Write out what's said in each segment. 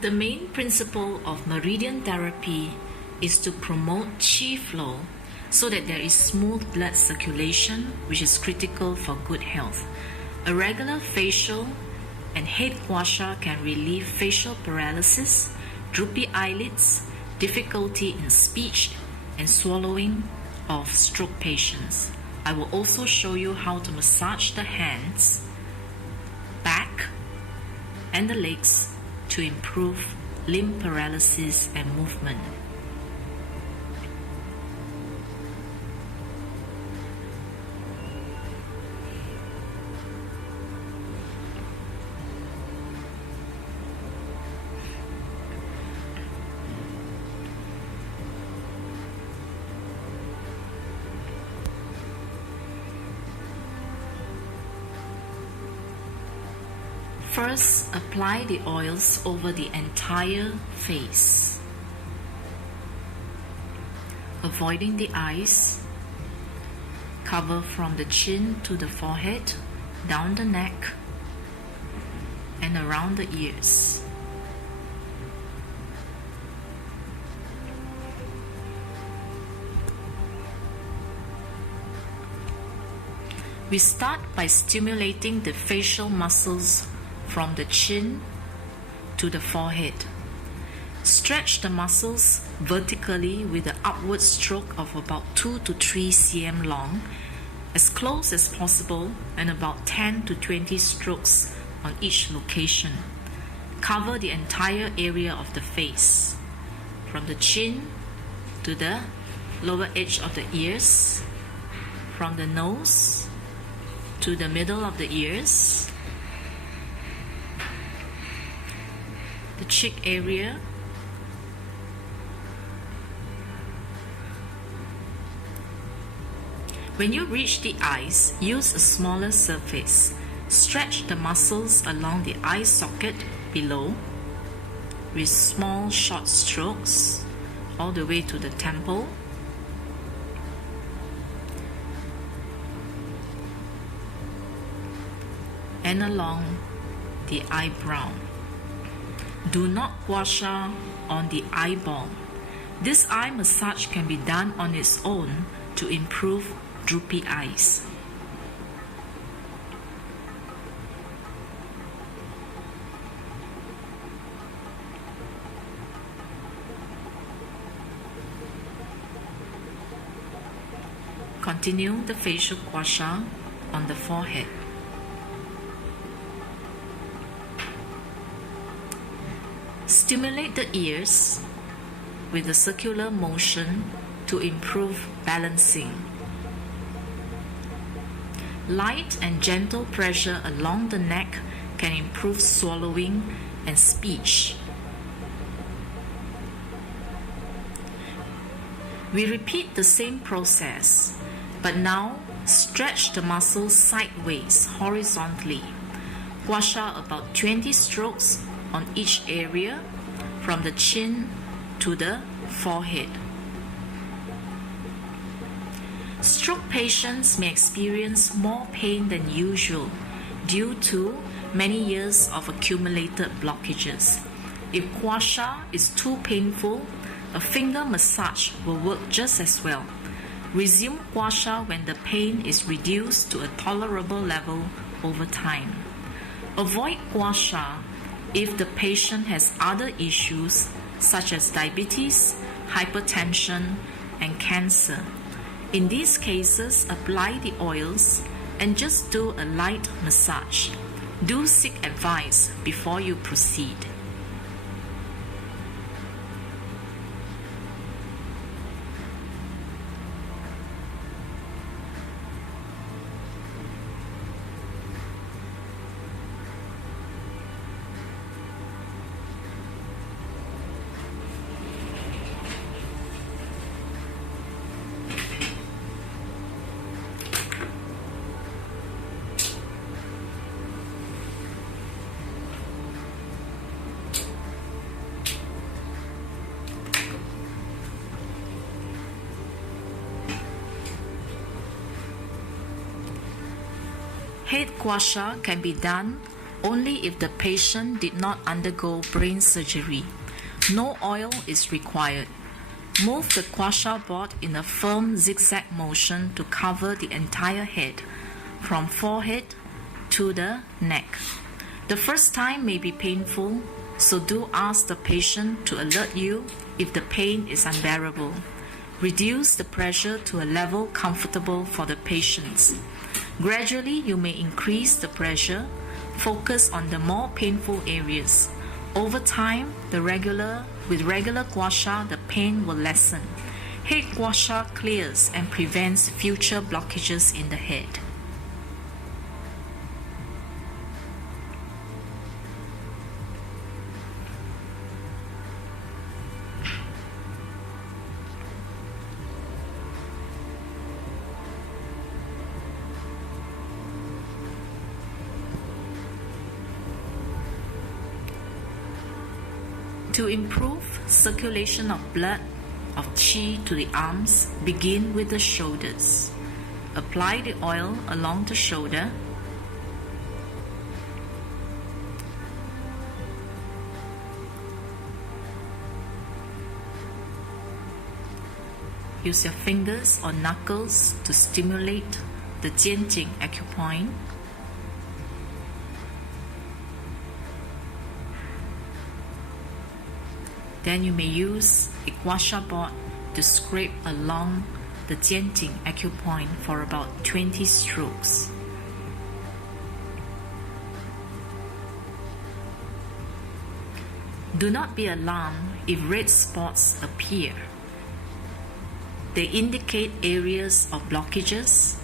The main principle of Meridian Therapy is to promote qi flow so that there is smooth blood circulation, which is critical for good health. A regular facial and head gua sha can relieve facial paralysis, droopy eyelids, difficulty in speech and swallowing of stroke patients. I will also show you how to massage the hands, back, and the legs to improve limb paralysis and movement. First, apply the oils over the entire face, avoiding the eyes. Cover from the chin to the forehead, down the neck, and around the ears. We start by stimulating the facial muscles from the chin to the forehead. Stretch the muscles vertically with an upward stroke of about 2 to 3 cm long, as close as possible, and about 10 to 20 strokes on each location. Cover the entire area of the face, from the chin to the lower edge of the ears, from the nose to the middle of the ears, the cheek area, when you reach the eyes, use a smaller surface. Stretch the muscles along the eye socket below with small short strokes all the way to the temple. And along the eyebrow. Do not gua sha on the eyeball. This eye massage can be done on its own to improve droopy eyes. Continue the facial gua sha on the forehead. Stimulate the ears with a circular motion to improve balancing. Light and gentle pressure along the neck can improve swallowing and speech. We repeat the same process, but now stretch the muscles sideways, horizontally. Gua sha about 20 strokes on each area, from the chin to the forehead. Stroke patients may experience more pain than usual due to many years of accumulated blockages. If gua sha is too painful, a finger massage will work just as well. Resume gua sha when the pain is reduced to a tolerable level over time. Avoid gua sha if the patient has other issues such as diabetes, hypertension, and cancer. In these cases, apply the oils and just do a light massage. Do seek advice before you proceed. Head gua sha can be done only if the patient did not undergo brain surgery. No oil is required. Move the gua sha board in a firm zigzag motion to cover the entire head, from forehead to the neck. The first time may be painful, so do ask the patient to alert you if the pain is unbearable. Reduce the pressure to a level comfortable for the patients. Gradually, you may increase the pressure. Focus on the more painful areas. Over time, with regular gua sha, the pain will lessen. Head gua sha clears and prevents future blockages in the head. To improve circulation of blood, of qi to the arms, begin with the shoulders. Apply the oil along the shoulder. Use your fingers or knuckles to stimulate the jianjing acupoint. Then you may use a gua sha board to scrape along the jianjing acupoint for about 20 strokes. Do not be alarmed if red spots appear. They indicate areas of blockages,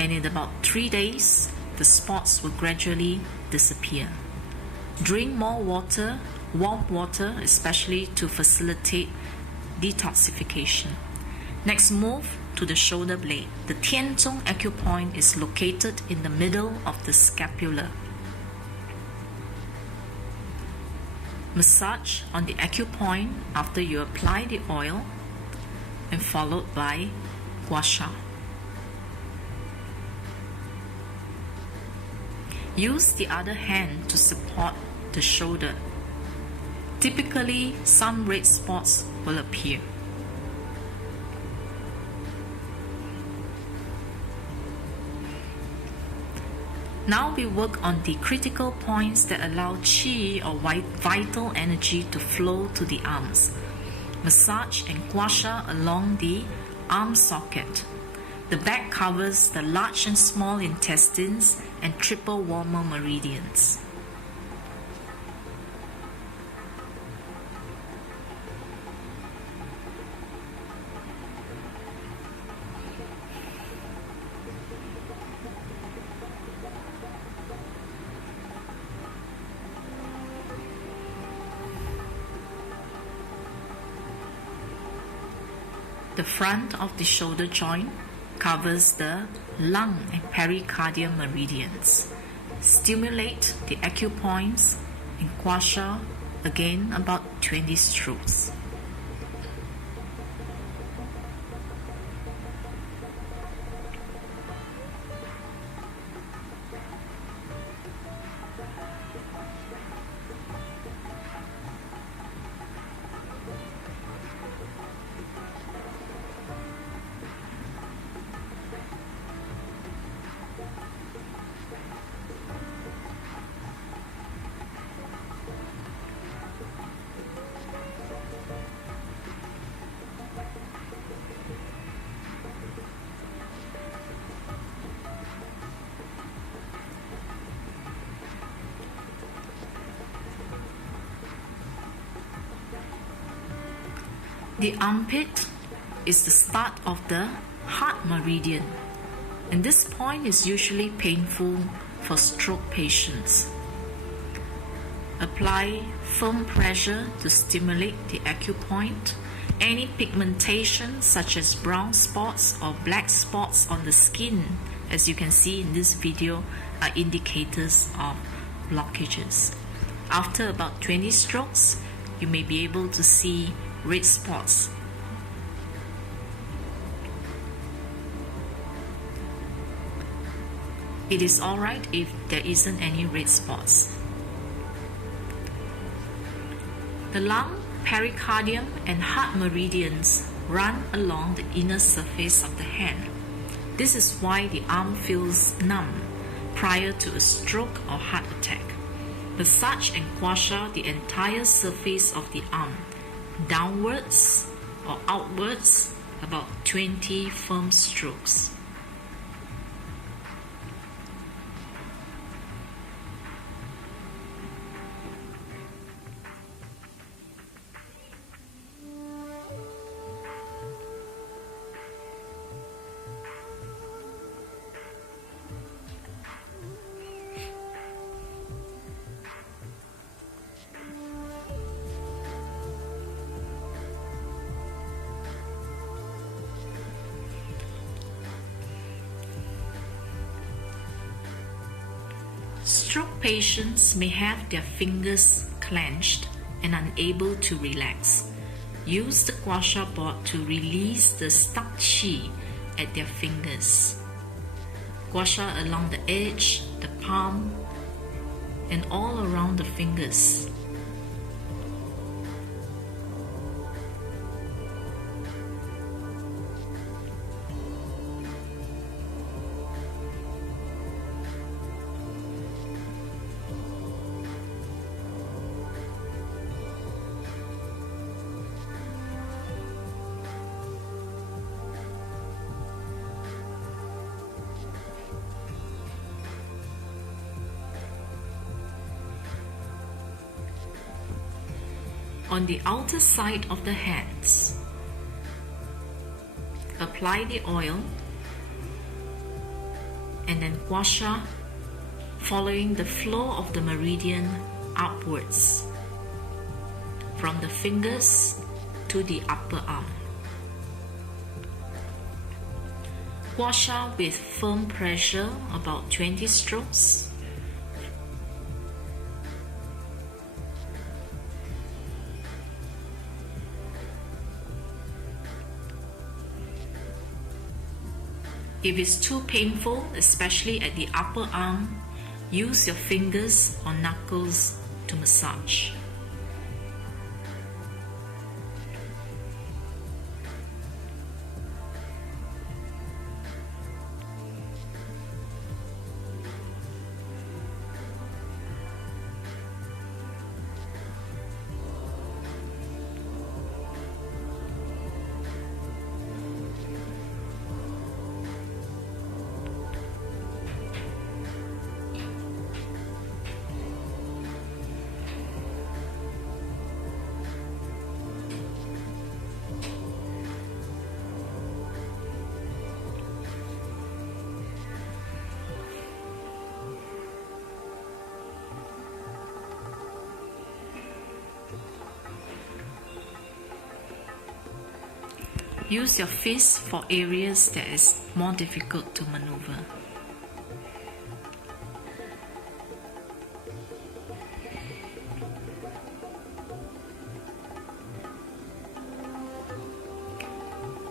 and in about 3 days, the spots will gradually disappear. Drink more water, warm water, especially to facilitate detoxification. Next, move to the shoulder blade. The Tianzong acupoint is located in the middle of the scapula. Massage on the acupoint after you apply the oil, and followed by gua sha. Use the other hand to support the shoulder. Typically, some red spots will appear. Now we work on the critical points that allow qi or vital energy to flow to the arms. Massage and gua sha along the arm socket. The back covers the large and small intestines and triple warmer meridians. The front of the shoulder joint covers the lung and pericardial meridians. Stimulate the acupoints and gua sha again about 20 strokes. The armpit is the start of the heart meridian, and this point is usually painful for stroke patients. Apply firm pressure to stimulate the acupoint. Any pigmentation such as brown spots or black spots on the skin, as you can see in this video, are indicators of blockages. After about 20 strokes, you may be able to see red spots. It is alright if there isn't any red spots. The lung, pericardium, and heart meridians run along the inner surface of the hand. This is why the arm feels numb prior to a stroke or heart attack. Massage and gua sha the entire surface of the arm, downwards or outwards, about 20 firm strokes. Stroke patients may have their fingers clenched and unable to relax. Use the gua sha board to release the stuck qi at their fingers. Gua sha along the edge, the palm, and all around the fingers. On the outer side of the hands, apply the oil and then gua sha, following the flow of the meridian upwards from the fingers to the upper arm. Gua sha with firm pressure, about 20 strokes. If it's too painful, especially at the upper arm, use your fingers or knuckles to massage. Use your fist for areas that is more difficult to maneuver.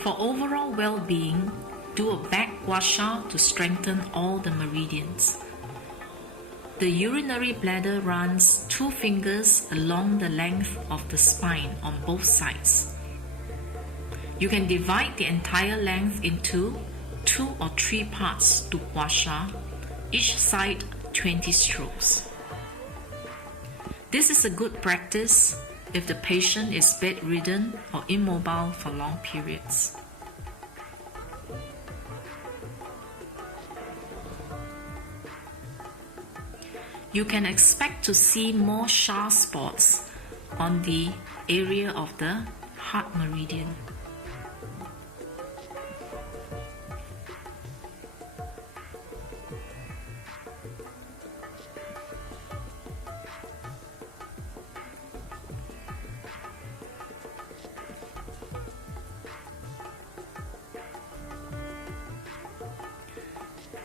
For overall well-being, do a back gua sha to strengthen all the meridians. The urinary bladder runs 2 fingers along the length of the spine on both sides. You can divide the entire length into 2 or 3 parts to gua sha, each side 20 strokes. This is a good practice if the patient is bedridden or immobile for long periods. You can expect to see more sha spots on the area of the heart meridian.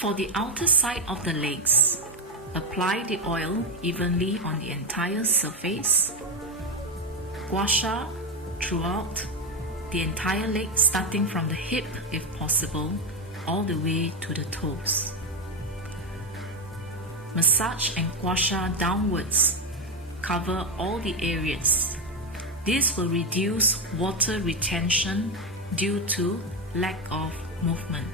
For the outer side of the legs, apply the oil evenly on the entire surface. Gua sha throughout the entire leg, starting from the hip if possible, all the way to the toes. Massage and gua sha downwards. Cover all the areas. This will reduce water retention due to lack of movement.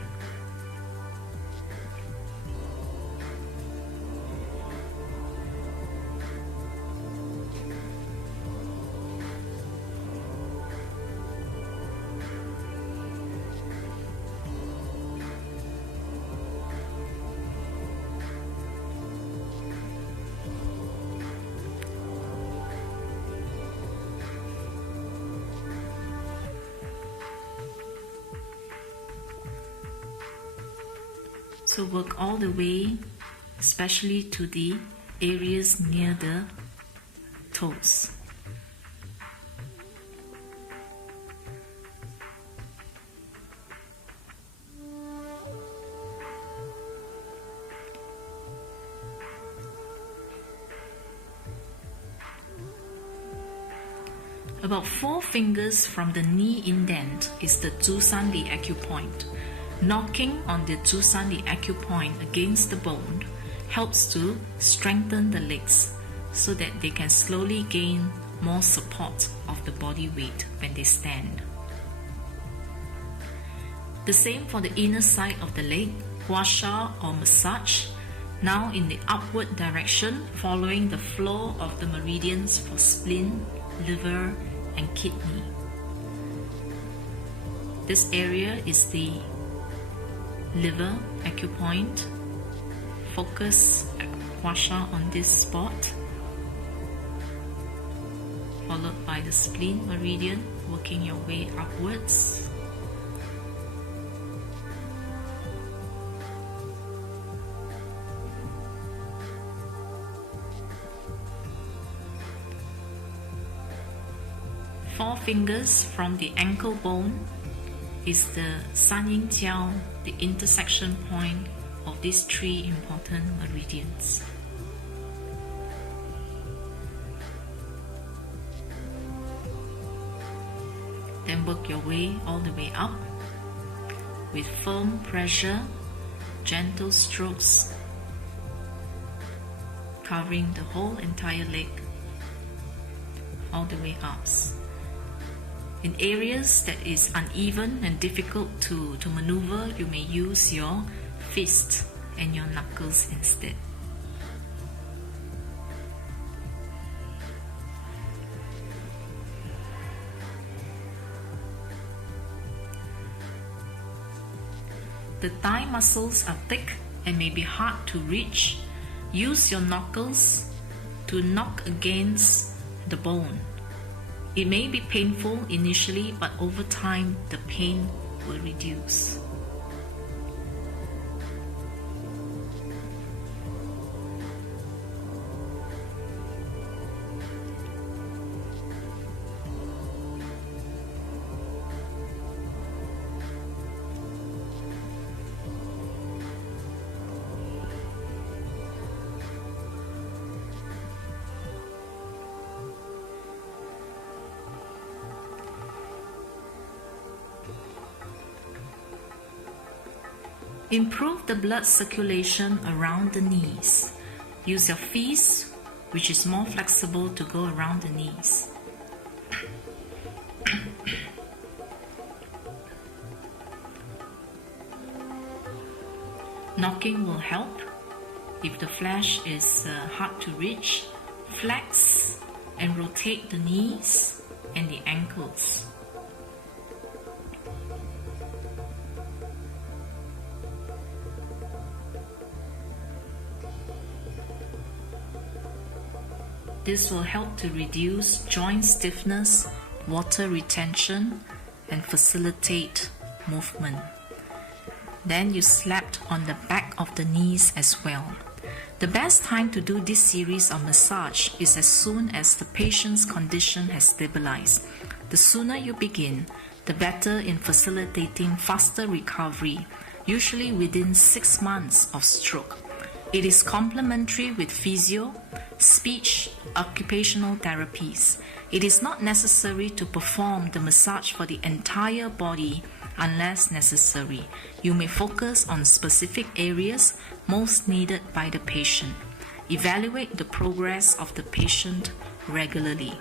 So work all the way, especially to the areas near the toes. About 4 fingers from the knee indent is the Zhusanli acupoint. Knocking on the Zhusanli acupoint against the bone helps to strengthen the legs so that they can slowly gain more support of the body weight when they stand. The same for the inner side of the leg, gua sha or massage, now in the upward direction following the flow of the meridians for spleen, liver and kidney. This area is the liver acupoint. Focus gua sha on this spot, followed by the spleen meridian, working your way upwards. Four fingers from the ankle bone is the San Yin Jiao, the intersection point of these 3 important meridians. Then work your way all the way up with firm pressure, gentle strokes, covering the whole entire leg all the way up. In areas that is uneven and difficult to maneuver, you may use your fist and your knuckles instead. The thigh muscles are thick and may be hard to reach. Use your knuckles to knock against the bone. It may be painful initially, but over time the pain will reduce. Improve the blood circulation around the knees. Use your fists, which is more flexible, to go around the knees. Knocking will help. If the flesh is hard to reach, flex and rotate the knees and the ankles. This will help to reduce joint stiffness, water retention, and facilitate movement. Then you slap on the back of the knees as well. The best time to do this series of massage is as soon as the patient's condition has stabilized. The sooner you begin, the better in facilitating faster recovery, usually within 6 months of stroke. It is complementary with physio, speech, occupational therapies. It is not necessary to perform the massage for the entire body unless necessary. You may focus on specific areas most needed by the patient. Evaluate the progress of the patient regularly.